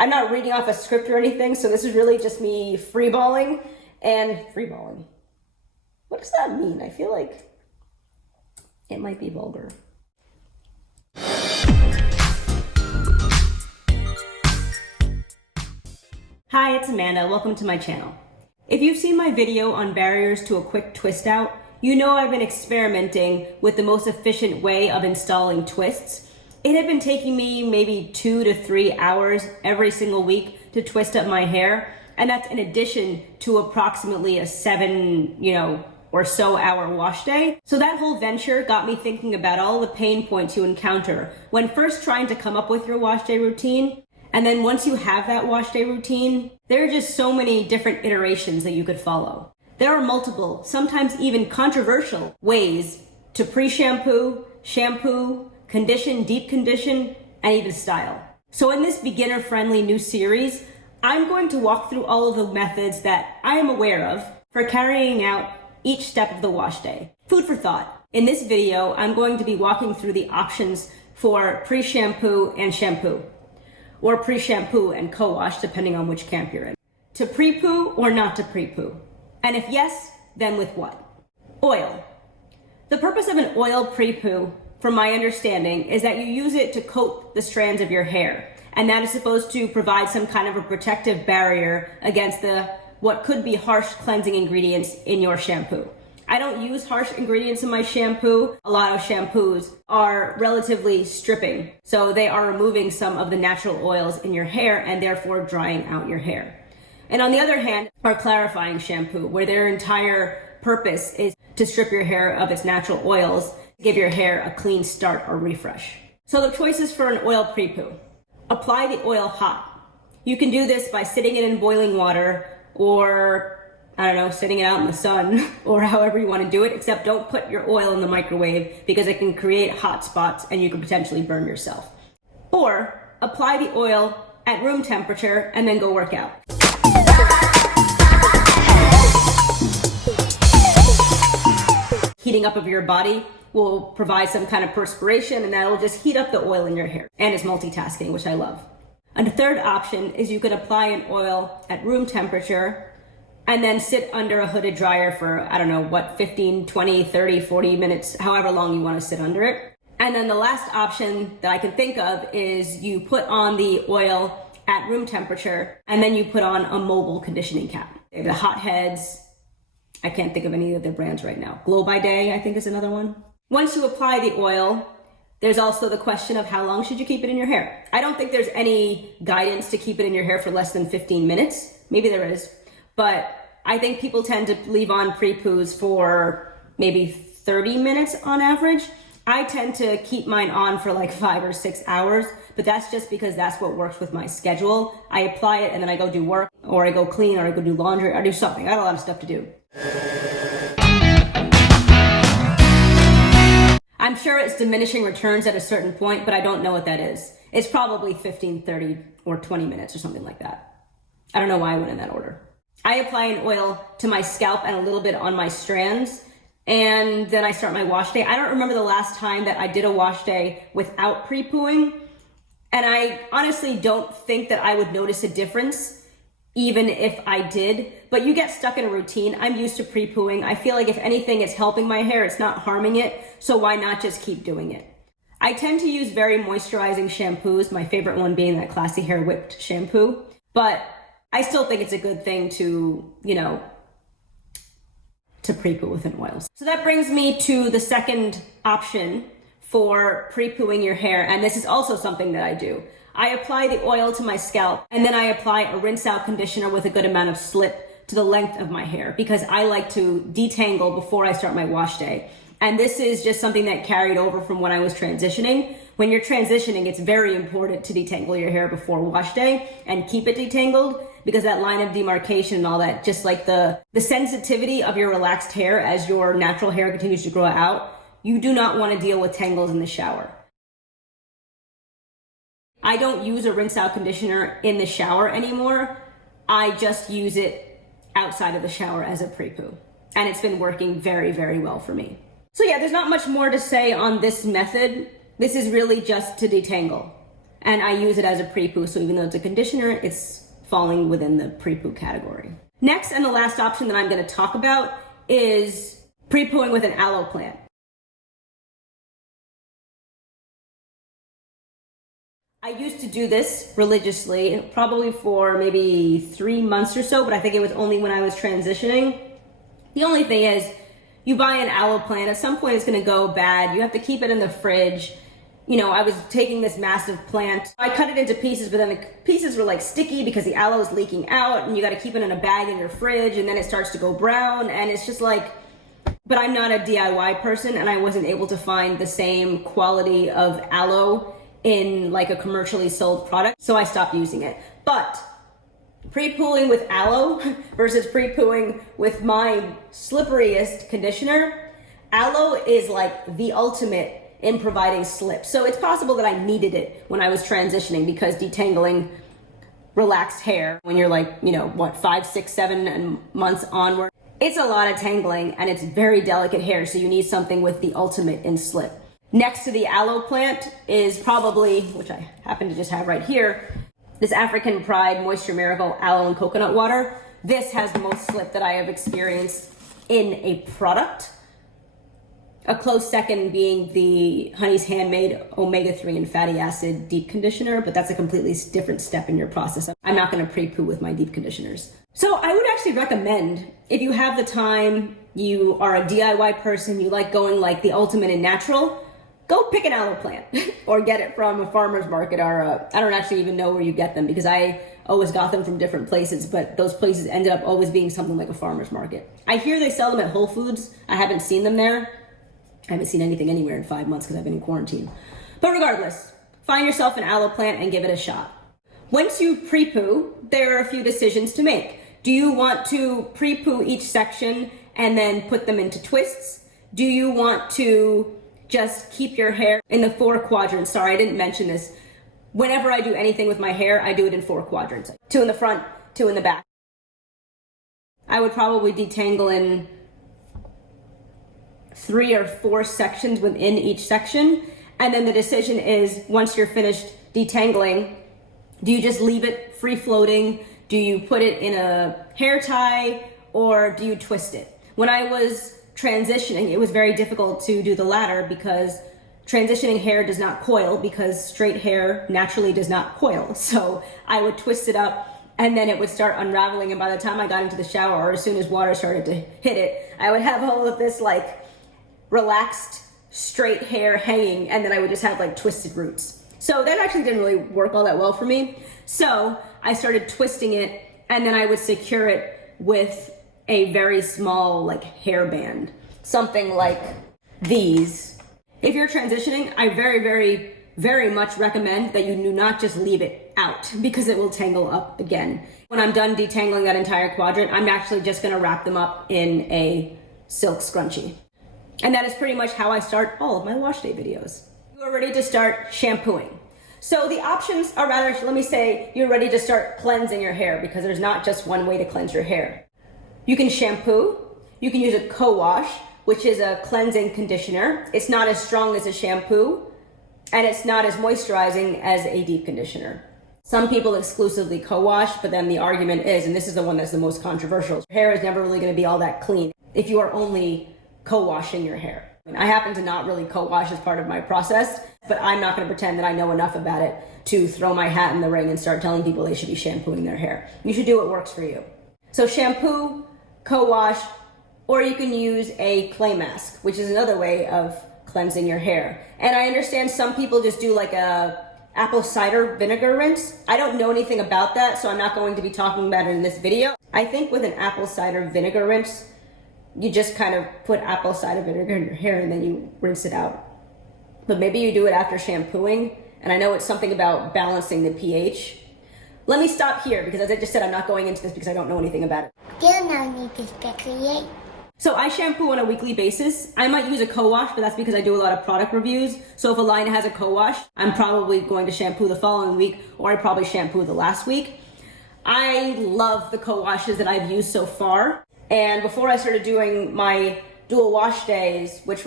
I'm not reading off a script or anything, so this is really just me freeballing. And freeballing. What does that mean? I feel like it might be vulgar. Hi, it's Amanda. Welcome to my channel. If you've seen my video on barriers to a quick twist out, you know I've been experimenting with the most efficient way of installing twists. It had been taking me maybe 2 to 3 hours every single week to twist up my hair, and that's in addition to approximately a 7, or so hour wash day. So that whole venture got me thinking about all the pain points you encounter when first trying to come up with your wash day routine. And then once you have that wash day routine, there are just so many different iterations that you could follow. There are multiple, sometimes even controversial ways to pre-shampoo, shampoo, condition, deep condition, and even style. So in this beginner-friendly new series, I'm going to walk through all of the methods that I am aware of for carrying out each step of the wash day. Food for thought. In this video, I'm going to be walking through the options for pre-shampoo and shampoo, or pre-shampoo and co-wash, depending on which camp you're in. To prepoo or not to prepoo? And if yes, then with what? Oil. The purpose of an oil prepoo, from my understanding, is that you use it to coat the strands of your hair. And that is supposed to provide some kind of a protective barrier against what could be harsh cleansing ingredients in your shampoo. I don't use harsh ingredients in my shampoo. A lot of shampoos are relatively stripping, so they are removing some of the natural oils in your hair and therefore drying out your hair. And on the other hand, are clarifying shampoo, where their entire purpose is to strip your hair of its natural oils, give your hair a clean start or refresh. So the choices for an oil prepoo. Apply the oil hot. You can do this by sitting it in boiling water, or sitting it out in the sun, or however you want to do it, except don't put your oil in the microwave because it can create hot spots and you can potentially burn yourself. Or apply the oil at room temperature and then go work out. Heating up of your body will provide some kind of perspiration, and that will just heat up the oil in your hair. And it's multitasking, which I love. And the third option is you could apply an oil at room temperature and then sit under a hooded dryer for, 15, 20, 30, 40 minutes, however long you want to sit under it. And then the last option that I can think of is you put on the oil at room temperature and then you put on a mobile conditioning cap. The Hot Heads, I can't think of any of their brands right now. Glow by Day, I think, is another one. Once you apply the oil, there's also the question of how long should you keep it in your hair. I don't think there's any guidance to keep it in your hair for less than 15 minutes. Maybe there is, but I think people tend to leave on prepoos for maybe 30 minutes on average. I tend to keep mine on for like 5 or 6 hours, but that's just because that's what works with my schedule. I apply it and then I go do work, or I go clean, or I go do laundry, or do something. I got a lot of stuff to do. I'm sure it's diminishing returns at a certain point, but I don't know what that is. It's probably 15, 30, or 20 minutes or something like that. I don't know why I went in that order. I apply an oil to my scalp and a little bit on my strands, and then I start my wash day. I don't remember the last time that I did a wash day without prepooing, and I honestly don't think that I would notice a difference even if I did, but you get stuck in a routine. I'm used to prepooing. I feel like if anything, it's helping my hair, it's not harming it, so why not just keep doing it? I tend to use very moisturizing shampoos, my favorite one being that Classy Hair Whipped shampoo, but I still think it's a good thing to prepoo with an oil. So that brings me to the second option for prepooing your hair, and this is also something that I do. I apply the oil to my scalp, and then I apply a rinse out conditioner with a good amount of slip to the length of my hair, because I like to detangle before I start my wash day. And this is just something that carried over from when I was transitioning. When you're transitioning, it's very important to detangle your hair before wash day and keep it detangled, because that line of demarcation and all that, just like the sensitivity of your relaxed hair as your natural hair continues to grow out, you do not want to deal with tangles in the shower. I don't use a rinse out conditioner in the shower anymore. I just use it outside of the shower as a prepoo. And it's been working very, very well for me. So yeah, there's not much more to say on this method. This is really just to detangle. and I use it as a pre-poo, so even though it's a conditioner, it's falling within the pre-poo category. Next, and the last option that I'm going to talk about is pre-pooing with an aloe plant. I used to do this religiously, probably for maybe 3 months or so, but I think it was only when I was transitioning. The only thing is, you buy an aloe plant, at some point it's gonna go bad, you have to keep it in the fridge. You know, I was taking this massive plant, I cut it into pieces, but then the pieces were like sticky because the aloe is leaking out, and you gotta keep it in a bag in your fridge, and then it starts to go brown, and it's just like, but I'm not a DIY person, and I wasn't able to find the same quality of aloe in like a commercially sold product, so I stopped using it. But pre-pooing with aloe versus pre-pooing with my slipperiest conditioner, aloe is like the ultimate in providing slip. So it's possible that I needed it when I was transitioning, because detangling relaxed hair when you're like, you know, what, 5, 6, 7 months onward, it's a lot of tangling and it's very delicate hair, so you need something with the ultimate in slip. Next to the aloe plant is probably, which I happen to just have right here, this African Pride Moisture Miracle Aloe and Coconut Water. This has the most slip that I have experienced in a product. A close second being the Honey's Handmade Omega-3 and Fatty Acid Deep Conditioner, but that's a completely different step in your process. I'm not gonna pre-poo with my deep conditioners. So I would actually recommend, if you have the time, you are a DIY person, you like going like the ultimate and natural, go pick an aloe plant or get it from a farmer's market, or I don't actually even know where you get them, because I always got them from different places, but those places ended up always being something like a farmer's market. I hear they sell them at Whole Foods. I haven't seen them there. I haven't seen anything anywhere in 5 months because I've been in quarantine. But regardless, find yourself an aloe plant and give it a shot. Once you pre-poo, there are a few decisions to make. Do you want to pre-poo each section and then put them into twists? Do you want to just keep your hair in the 4 quadrants? Sorry, I didn't mention this. Whenever I do anything with my hair, I do it in 4 quadrants. 2 in the front, 2 in the back. I would probably detangle in 3 or 4 sections within each section. And then the decision is, once you're finished detangling, do you just leave it free floating? Do you put it in a hair tie, or do you twist it? When I was transitioning, it was very difficult to do the latter, because transitioning hair does not coil, because straight hair naturally does not coil. So I would twist it up and then it would start unraveling, and by the time I got into the shower, or as soon as water started to hit it, I would have all of this like relaxed straight hair hanging, and then I would just have like twisted roots. So that actually didn't really work all that well for me. So I started twisting it, and then I would secure it with a very small like hairband, something like these. If you're transitioning, I very much recommend that you do not just leave it out, because it will tangle up again. When I'm done detangling that entire quadrant, I'm actually just gonna wrap them up in a silk scrunchie. And that is pretty much how I start all of my wash day videos. You are ready to start shampooing. So the options are, rather, let me say, you're ready to start cleansing your hair, because there's not just one way to cleanse your hair. You can shampoo, you can use a co-wash, which is a cleansing conditioner. It's not as strong as a shampoo, and it's not as moisturizing as a deep conditioner. Some people exclusively co-wash, but then the argument is, and this is the one that's the most controversial, your hair is never really gonna be all that clean if you are only co-washing your hair. I happen to not really co-wash as part of my process, but I'm not gonna pretend that I know enough about it to throw my hat in the ring and start telling people they should be shampooing their hair. You should do what works for you. So shampoo, co-wash, or you can use a clay mask, which is another way of cleansing your hair. And I understand some people just do like a apple cider vinegar rinse. I don't know anything about that, so I'm not going to be talking about it in this video. I think with an apple cider vinegar rinse, you just kind of put apple cider vinegar in your hair and then you rinse it out. But maybe you do it after shampooing, and I know it's something about balancing the pH. Let me stop here, because as I just said, I'm not going into this because I don't know anything about it. Still no need to speculate. So I shampoo on a weekly basis. I might use a co-wash, but that's because I do a lot of product reviews. So if a line has a co-wash, I'm probably going to shampoo the following week, or I probably shampoo the last week. I love the co-washes that I've used so far. And before I started doing my dual wash days, which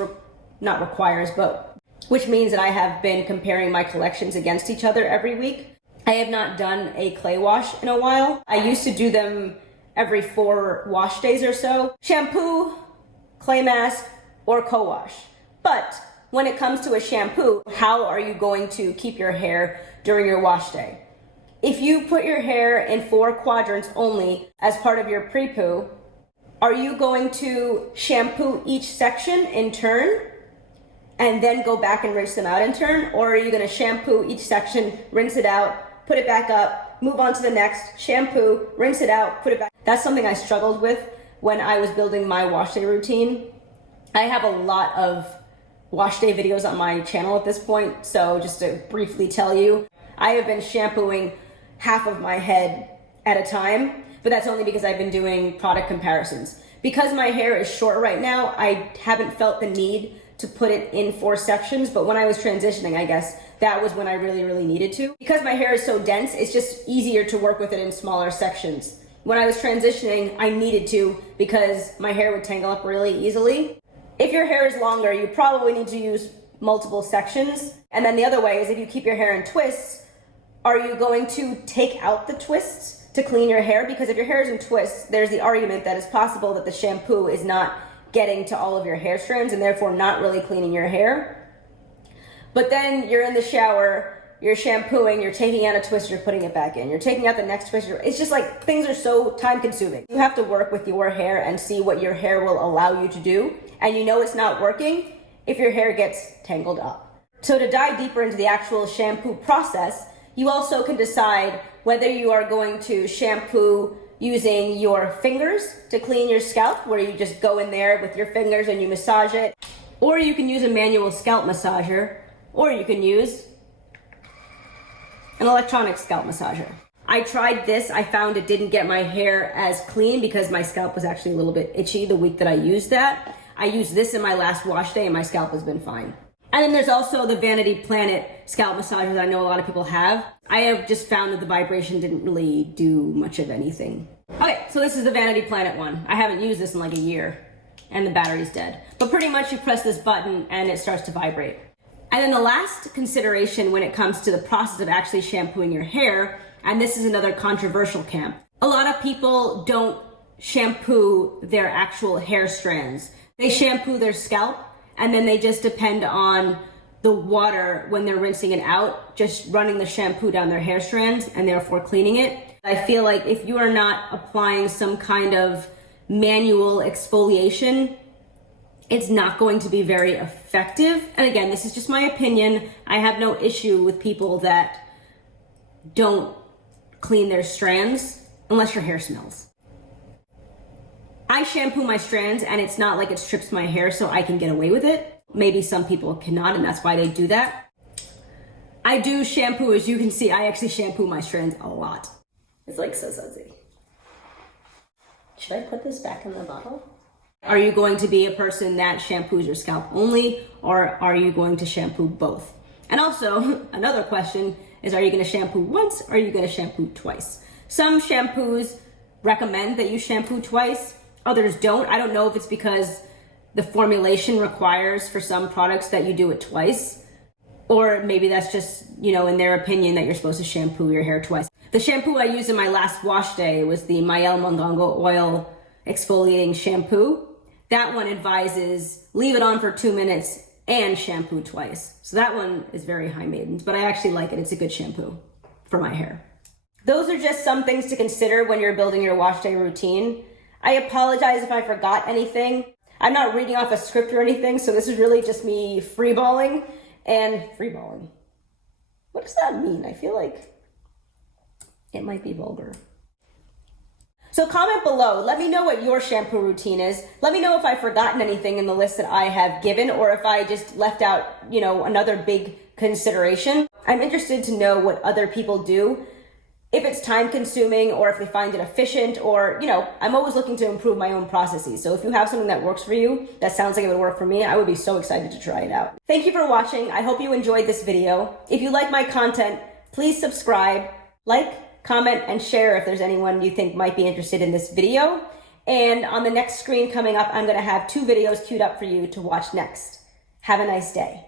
not requires, but which means that I have been comparing my collections against each other every week. I have not done a clay wash in a while. I used to do them every 4 wash days or so. Shampoo, clay mask, or co-wash. But when it comes to a shampoo, how are you going to keep your hair during your wash day? If you put your hair in 4 quadrants only as part of your prepoo, are you going to shampoo each section in turn and then go back and rinse them out in turn? Or are you going to shampoo each section, rinse it out, put it back up, move on to the next, shampoo, rinse it out, put it back? That's something I struggled with when I was building my wash day routine. I have a lot of wash day videos on my channel at this point, so just to briefly tell you, I have been shampooing half of my head at a time, but that's only because I've been doing product comparisons. Because my hair is short right now, I haven't felt the need to put it in 4 sections, but when I was transitioning, I guess that was when I really needed to. Because my hair is so dense, it's just easier to work with it in smaller sections. When I was transitioning, I needed to because my hair would tangle up really easily. If your hair is longer, you probably need to use multiple sections. And then the other way is if you keep your hair in twists, are you going to take out the twists to clean your hair? Because if your hair is in twists, there's the argument that it's possible that the shampoo is not getting to all of your hair strands and therefore not really cleaning your hair. But then you're in the shower, you're shampooing, you're taking out a twist, you're putting it back in. You're taking out the next twist. It's just like things are so time consuming. You have to work with your hair and see what your hair will allow you to do. And you know it's not working if your hair gets tangled up. So to dive deeper into the actual shampoo process, you also can decide whether you are going to shampoo using your fingers to clean your scalp, where you just go in there with your fingers and you massage it, or you can use a manual scalp massager, or you can use an electronic scalp massager. I tried this. I found it didn't get my hair as clean because my scalp was actually a little bit itchy the week that I used that. I used this in my last wash day and my scalp has been fine. And then there's also the Vanity Planet scalp massager that I know a lot of people have. I have just found that the vibration didn't really do much of anything. Okay, so this is the Vanity Planet one. I haven't used this in like a year and the battery's dead. But pretty much you press this button and it starts to vibrate. And then the last consideration when it comes to the process of actually shampooing your hair, and this is another controversial camp. A lot of people don't shampoo their actual hair strands. They shampoo their scalp and then they just depend on the water when they're rinsing it out, just running the shampoo down their hair strands and therefore cleaning it. I feel like if you are not applying some kind of manual exfoliation, it's not going to be very effective. And again, this is just my opinion. I have no issue with people that don't clean their strands unless your hair smells. I shampoo my strands and it's not like it strips my hair so I can get away with it. Maybe some people cannot and that's why they do that. I do shampoo, as you can see, I actually shampoo my strands a lot. It's like so sudsy. Should I put this back in the bottle? Are you going to be a person that shampoos your scalp only, or are you going to shampoo both? And also, another question is, are you going to shampoo once or are you going to shampoo twice? Some shampoos recommend that you shampoo twice, others don't. I don't know if it's because the formulation requires for some products that you do it twice, or maybe that's just, in their opinion that you're supposed to shampoo your hair twice. The shampoo I used in my last wash day was the Mayel Mongongo Oil Exfoliating Shampoo. That one advises leave it on for 2 minutes and shampoo twice. So that one is very high maintenance, but I actually like it. It's a good shampoo for my hair. Those are just some things to consider when you're building your wash day routine. I apologize if I forgot anything. I'm not reading off a script or anything, so this is really just me freeballing. And freeballing. What does that mean? I feel like it might be vulgar. So comment below. Let me know what your shampoo routine is. Let me know if I've forgotten anything in the list that I have given, or if I just left out, another big consideration. I'm interested to know what other people do, if it's time consuming or if they find it efficient, or, I'm always looking to improve my own processes. So if you have something that works for you, that sounds like it would work for me, I would be so excited to try it out. Thank you for watching. I hope you enjoyed this video. If you like my content, please subscribe, like, comment, and share if there's anyone you think might be interested in this video. And on the next screen coming up, I'm gonna have 2 videos queued up for you to watch next. Have a nice day.